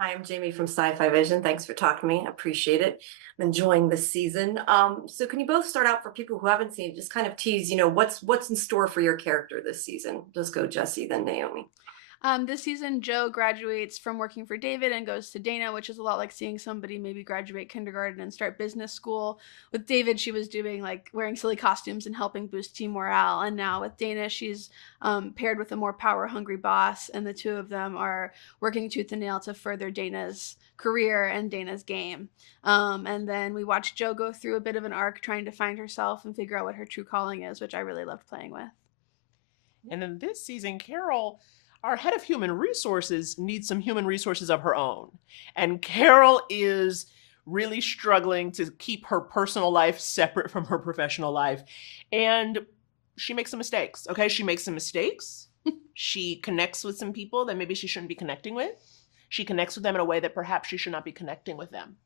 Hi, I'm Jamie from Sci-Fi-Vision. Thanks for talking to me. I appreciate it. I'm enjoying this season. So can you both start out for people who haven't seen it, just kind of tease, what's in store for your character this season? Just go Jessie, then Naomi. This season, Joe graduates from working for David and goes to Dana, which is a lot like seeing somebody maybe graduate kindergarten and start business school. With David, she was doing like wearing silly costumes and helping boost team morale. And now with Dana, she's paired with a more power hungry boss, and the two of them are working tooth and nail to further Dana's career and Dana's game. And then we watched Joe go through a bit of an arc trying to find herself and figure out what her true calling is, which I really loved playing with. And in this season, Carol, our head of human resources, needs some human resources of her own. And Carol is really struggling to keep her personal life separate from her professional life. And she makes some mistakes, okay? She makes some mistakes. She connects with some people that maybe she shouldn't be connecting with. She connects with them in a way that perhaps she should not be connecting with them.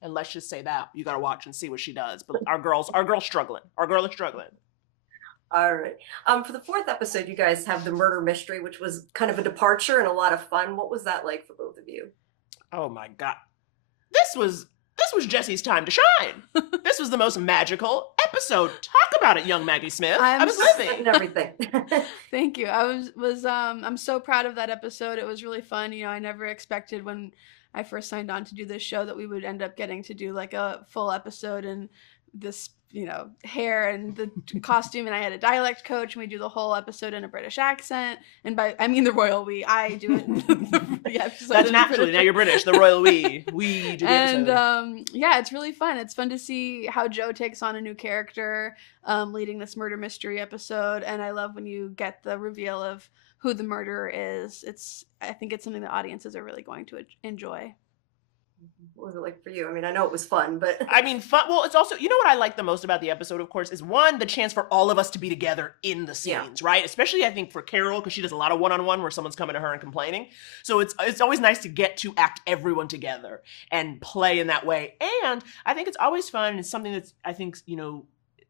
And let's just say that. You gotta watch and see what she does. But our girl's struggling. Our girl is struggling. All right. For the fourth episode, you guys have the murder mystery, which was kind of a departure and a lot of fun. What was that like for both of you? Oh my God. This was Jesse's time to shine. This was the most magical episode. Talk about it, young Maggie Smith. I was living. And everything. Thank you. I'm so proud of that episode. It was really fun. I never expected when I first signed on to do this show that we would end up getting to do like a full episode and this, hair and the costume, and I had a dialect coach, and we do the whole episode in a British accent. And I mean the royal we. I do it. That's naturally. Now you're British. The royal we. We do the episode. And yeah, it's really fun. It's fun to see how Joe takes on a new character, leading this murder mystery episode. And I love when you get the reveal of who the murderer is. I think it's something that audiences are really going to enjoy. What was it like for you? I mean, I know it was fun, but I mean, fun. Well, it's also, what I like the most about the episode, of course, is one, the chance for all of us to be together in the scenes, right? Especially, I think, for Carol, because she does a lot of one-on-one where someone's coming to her and complaining. So it's always nice to get to act everyone together and play in that way. And I think it's always fun, and it's something that's, I think,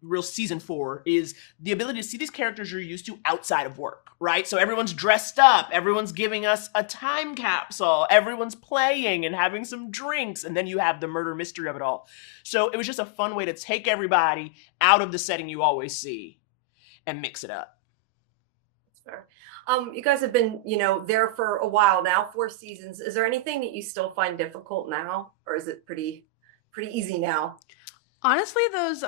real season 4 is the ability to see these characters you're used to outside of work, right? So everyone's dressed up, everyone's giving us a time capsule, everyone's playing and having some drinks, and then you have the murder mystery of it all. So it was just a fun way to take everybody out of the setting you always see and mix it up. That's fair. You guys have been, there for a while now, 4 seasons. Is there anything that you still find difficult now, or is it pretty easy now? Honestly, those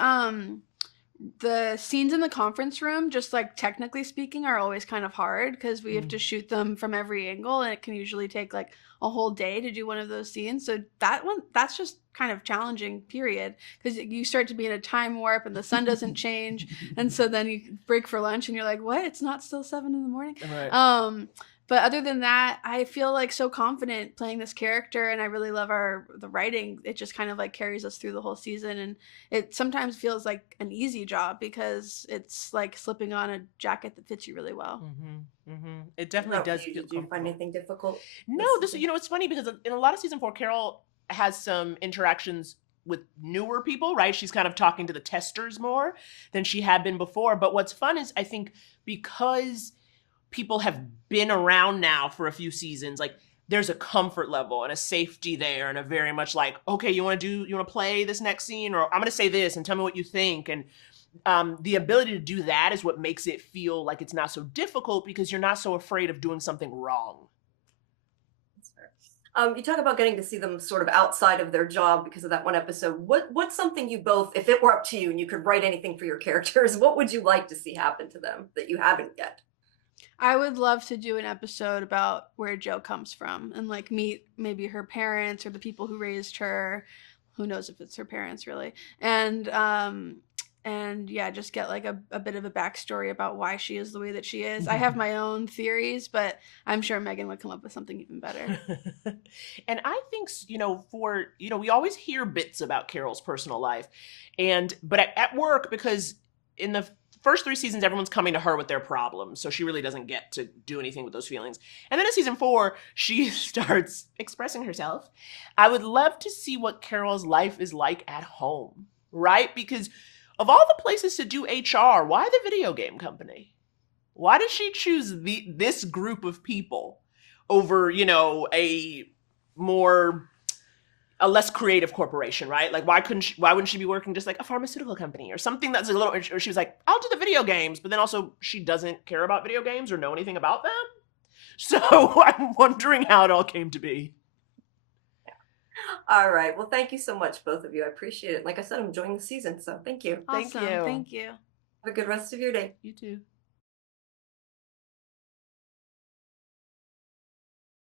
the scenes in the conference room, just like technically speaking, are always kind of hard because we have to shoot them from every angle, and it can usually take like a whole day to do one of those scenes. So that's just kind of challenging, period, because you start to be in a time warp and the sun doesn't change, and so then you break for lunch and you're like, what? It's not still 7 a.m. Right. But other than that, I feel like so confident playing this character, and I really love the writing. It just kind of like carries us through the whole season, and it sometimes feels like an easy job because it's like slipping on a jacket that fits you really well. It definitely does. Did you find anything difficult? No, it's funny because in a lot of season 4, Carol has some interactions with newer people, right? She's kind of talking to the testers more than she had been before. But what's fun is I think because people have been around now for a few seasons, like there's a comfort level and a safety there, and a very much like, okay, you want to play this next scene, or I'm going to say this and tell me what you think. And the ability to do that is what makes it feel like it's not so difficult because you're not so afraid of doing something wrong. That's fair. You talk about getting to see them sort of outside of their job because of that one episode. What's something you both, if it were up to you and you could write anything for your characters, what would you like to see happen to them that you haven't yet? I would love to do an episode about where Joe comes from and like meet maybe her parents or the people who raised her. Who knows if it's her parents really? And yeah, just get like a bit of a backstory about why she is the way that she is. I have my own theories, but I'm sure Megan would come up with something even better. And I think, we always hear bits about Carol's personal life, but at work, because in the first 3 seasons, everyone's coming to her with their problems, so she really doesn't get to do anything with those feelings. And then in season 4, she starts expressing herself. I would love to see what Carol's life is like at home, right? Because of all the places to do HR, why the video game company? Why did she choose this group of people over, a a less creative corporation, right? Like why wouldn't she be working just like a pharmaceutical company or something that's a little, or she was like, I'll do the video games, but then also she doesn't care about video games or know anything about them. So I'm wondering how it all came to be. All right. Well, thank you so much, both of you. I appreciate it. Like I said, I'm enjoying the season, so thank you. Awesome. Thank you. Thank you. Have a good rest of your day. You too.